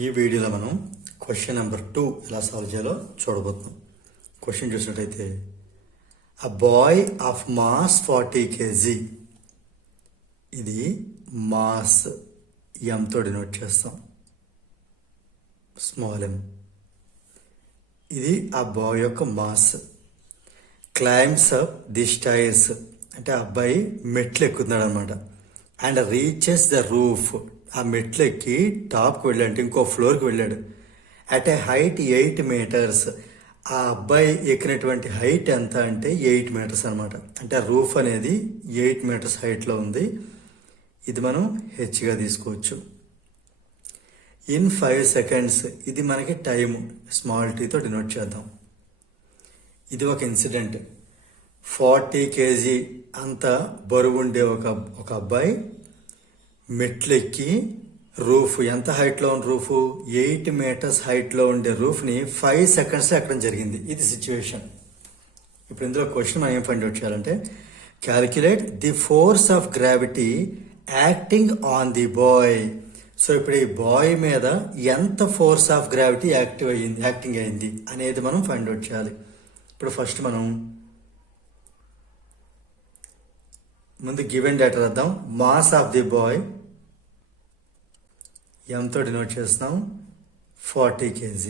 ఈ వీడియోలో మనం క్వశ్చన్ నెంబర్ 2 ఎలా సాల్వ్ చేయాలో చూడబోతున్నాం. క్వశ్చన్ చూసినట్టయితే a boy of mass 40 kg, ఇది మాస్ ఎంతో డినోట్ చేస్తాం, స్మాల్ ఎం. ఇది ఆ బాయ్ యొక్క mass. Climbs up the stairs, అంటే అబ్బాయి మెట్లు ఎక్కుతున్నాడు అనమాట. అండ్ రీచెస్ ద రూఫ్, ఆ మెట్లు ఎక్కి టాప్కి వెళ్ళాడు, అంటే ఇంకో ఫ్లోర్కి వెళ్ళాడు. At a height 8 meters. ఆ అబ్బాయి ఎక్కినటువంటి హైట్ ఎంత అంటే 8 meters అనమాట. అంటే ఆ రూఫ్ అనేది 8 meters హైట్లో ఉంది. ఇది మనం హెచ్గా తీసుకోవచ్చు. ఇన్ 5 seconds, ఇది మనకి టైం స్మాల్ టీతో డినోట్ చేద్దాం. ఇది ఒక ఇన్సిడెంట్. 40 kg అంత బరువు ఉండే ఒక అబ్బాయి మెట్లెక్కి రూఫ్, ఎంత హైట్లో ఉన్న రూఫ్, 8 meters హైట్లో ఉండే రూఫ్ని 5 secondsలో ఎక్కడం జరిగింది. ఇది సిచ్యువేషన్. ఇప్పుడు ఇందులో క్వశ్చన్ మనం ఏం ఫైండ్ అవుట్ చేయాలంటే, calculate the force of gravity acting on the bye. So ఇప్పుడు ఈ బాయ్ మీద ఎంత ఫోర్స్ ఆఫ్ గ్రావిటీ యాక్టింగ్ అయింది అనేది మనం ఫైండ్ అవుట్ చేయాలి. ఇప్పుడు ఫస్ట్ మనం ముందు గివెన్ డేటా రాద్దాం. మాస్ ఆఫ్ ది బాయ్ ఎంతో డినోట్ చేస్తున్నాం, 40 kg.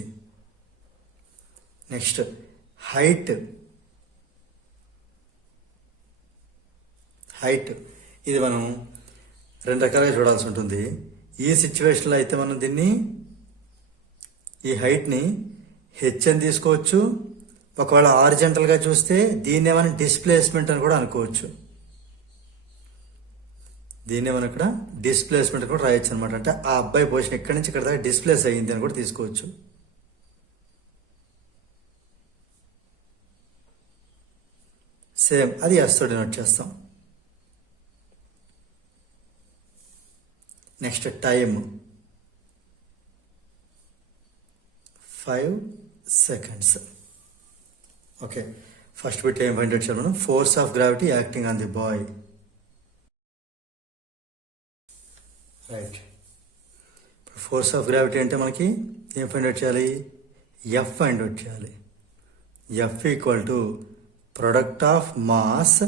నెక్స్ట్ హైట్ ఇది మనం రెండు రకాలుగా చూడాల్సి ఉంటుంది. ఈ సిచ్యువేషన్లో అయితే మనం దీన్ని, ఈ హైట్ని హెచ్ అని తీసుకోవచ్చు. ఒకవేళ హారిజాంటల్గా చూస్తే దీన్ని మనం డిస్ప్లేస్మెంట్ అని కూడా అనుకోవచ్చు. దీన్ని మనం ఇక్కడ డిస్ప్లేస్మెంట్ కూడా రాయొచ్చు అనమాట. అంటే ఆ అబ్బాయి పొజిషన్ ఎక్కడి నుంచి ఇక్కడ దాకా డిస్ప్లేస్ అయ్యింది అని కూడా తీసుకోవచ్చు. సేమ్ అది ఎస్తో డినోట్ చేస్తాం. Next time 5 seconds. Okay, first bit ఏం ఫైండ్ అవుట్ చేయాలి మనం? Force of gravity acting on the bye. Right. ఇప్పుడు ఫోర్స్ ఆఫ్ గ్రావిటీ అంటే మనకి ఏం ఫైండ్ అవుట్ చేయాలి? ఎఫ్ ఫైండ్ అవుట్ చేయాలి. F equal to product of mass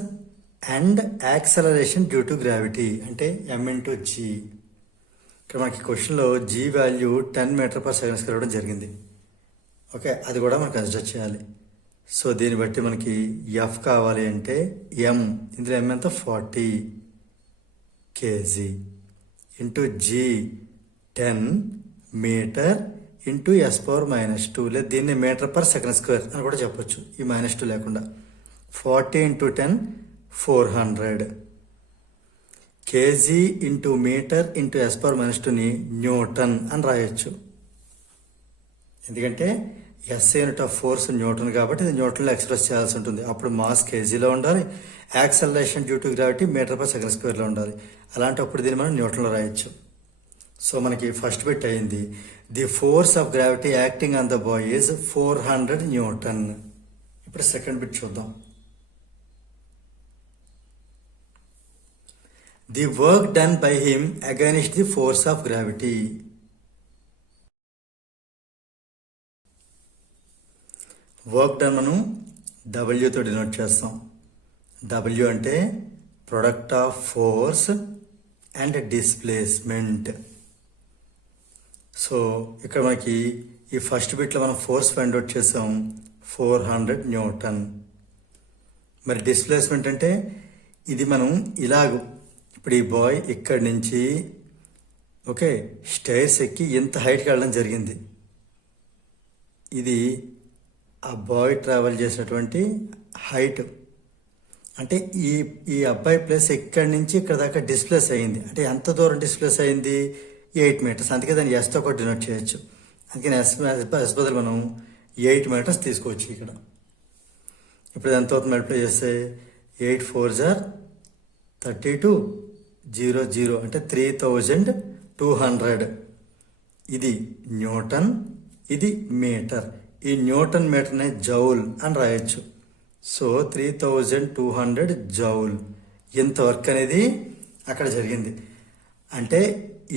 and acceleration due to gravity, అంటే ఎం ఇంటూ జీ. ఇక్కడ మనకి క్వశ్చన్లో జీ వాల్యూ 10 meter/s ఇవ్వడం జరిగింది. ఓకే, అది కూడా మనం కన్సిడర్ చేయాలి. సో దీన్ని బట్టి మనకి ఎఫ్ కావాలి అంటే ఎం, ఇందులో ఎం ఎంత? 40 kg into G 10 meter into s⁻², లేదా దీన్ని meter/s² అని కూడా చెప్పొచ్చు, ఈ -2 లేకుండా. 40 × 10 400. కేజీ ఇంటూ మీటర్ ఇంటూ s⁻²ని న్యూటన్ అని రాయొచ్చు. ఎందుకంటే S unit of force newton కాబట్టి ఇది న్యూటన్లో ఎక్స్ప్రెస్ చేయాల్సి ఉంటుంది. అప్పుడు మాస్ కేజీలో ఉండాలి, యాక్సలరేషన్ డ్యూ టు గ్రావిటీ meter/s²లో ఉండాలి. అలాంటప్పుడు దీన్ని మనం న్యూటన్లో రాయొచ్చు. సో మనకి ఫస్ట్ బిట్ అయింది, the force of gravity acting on the boy is 400 Newton. ఇప్పుడు సెకండ్ బిట్ చూద్దాం. The work done by him against the force of gravity. Work done మనం డబ్ల్యూతో డినోట్ చేస్తాం. డబ్ల్యూ అంటే product of force and displacement. So ఇక్కడ మనకి ఈ first బిట్లో మనం force find out చేసాం, 400 Newton. మరి డిస్ప్లేస్మెంట్ అంటే ఇది మనం ఇలాగూ, ఇప్పుడు ఈ బాయ్ ఇక్కడి నుంచి ఓకే స్టైర్స్ ఎక్కి ఇంత హైట్కి వెళ్ళడం జరిగింది. ఇది ఆ బాయ్ ట్రావెల్ చేసినటువంటి హైట్. అంటే ఈ అబ్బాయి ప్లేస్ ఇక్కడి నుంచి ఇక్కడ దాకా డిస్ప్లేస్ అయ్యింది. అంటే ఎంత దూరం డిస్ప్లేస్ అయింది? 8 meters. అందుకే దాన్ని ఎస్తో కూడా డినోట్ చేయొచ్చు. అందుకని ఎస్ బదులు మనం 8 meters తీసుకోవచ్చు ఇక్కడ. ఇప్పుడు ఎంత అవుతుంది? మల్టిప్లై చేస్తే 8 4 32 0 0 అంటే 3200. ఇది న్యూటన్, ఇది మీటర్. ఈ న్యూటన్ మీటర్ని జౌల్ అని రాయొచ్చు. So 3200 joule. ఇంత వర్క్ అనేది అక్కడ జరిగింది. అంటే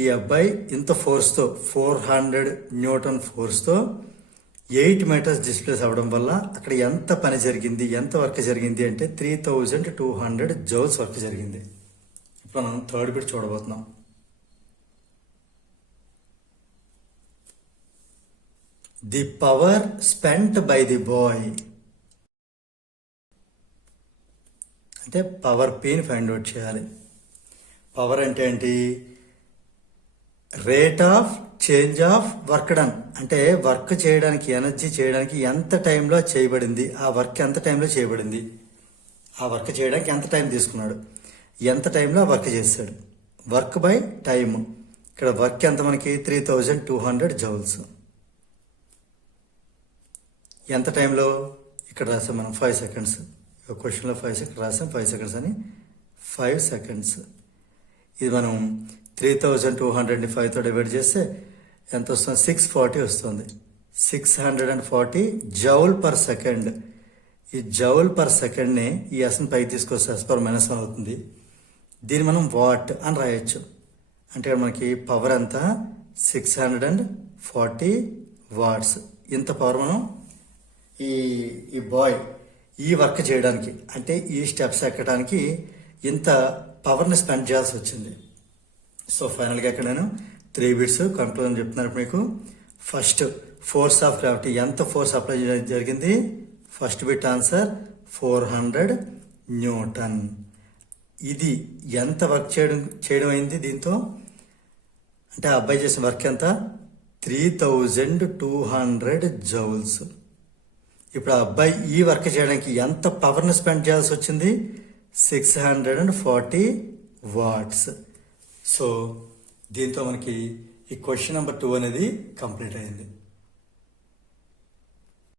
ఈ అబ్బాయి ఇంత ఫోర్స్తో 400 న్యూటన్ ఫోర్స్తో 8 మీటర్స్ డిస్ప్లేస్ అవ్వడం వల్ల అక్కడ ఎంత పని జరిగింది, ఎంత వర్క్ జరిగింది అంటే 3200 జౌల్స్ వర్క్ జరిగింది. ఇప్పుడు మనం థర్డ్ బిట్ చూడబోతున్నాం. The power spent by the bye అంటే పవర్ పీని ఫైండ్ అవుట్ చేయాలి. పవర్ అంటే ఏంటి? Rate of change of work done అంటే వర్క్ చేయడానికి, ఎనర్జీ చేయడానికి ఎంత టైంలో చేయబడింది, ఆ వర్క్ ఎంత టైంలో చేయబడింది, ఆ వర్క్ చేయడానికి ఎంత టైం తీసుకున్నాడు, ఎంత టైంలో వర్క్ చేశాడు. Work by time. ఇక్కడ వర్క్ ఎంత మనకి 3200 జౌల్స్. ఎంత టైంలో? ఇక్కడ రాసాం మనం 5 సెకండ్స్. క్వశ్చన్లో 5 సెకండ్స్ రాసాం, 5 సెకండ్స్ అని. 5 సెకండ్స్. ఇది మనం 3200ని 5తో డివైడ్ చేస్తే ఎంత వస్తుంది? 640 వస్తుంది. 640 జౌల్ పర్ సెకండ్. ఈ జౌల్ పర్ సెకండ్ని ఈ ఎస్ని పైకి తీసుకొస్తే ఎస్ పర్ మైనస్ 1 అవుతుంది. దీన్ని మనం వాట్ అని రాయొచ్చు. అంటే మనకి పవర్ ఎంత? 640 వాట్స్. ఇంత పవర్ మనం ఈ బాయ్ ఈ వర్క్ చేయడానికి అంటే ఈ స్టెప్స్ ఎక్కడానికి ఇంత పవర్ని స్పెండ్ చేయాల్సి వచ్చింది. సో ఫైనల్గా ఇక్కడ నేను 3 బిట్స్ కంక్లూజన్ చెప్తున్నాను మీకు. First, force of gravity. ఎంత ఫోర్స్ అప్లై జరిగింది? First bit answer 400 Newton. ఇది ఎంత వర్క్ చేయడం అయింది దీంతో అంటే ఆ అబ్బాయి చేసిన వర్క్ ఎంత? 3200 జౌల్స్. ఇప్పుడు ఆ అబ్బాయి ఈ వర్క్ చేయడానికి ఎంత పవర్ని స్పెండ్ చేయాల్సి వచ్చింది? 640 వాట్స్. సో దీంతో మనకి ఈ క్వశ్చన్ నెంబర్ 2 అనేది కంప్లీట్ అయింది.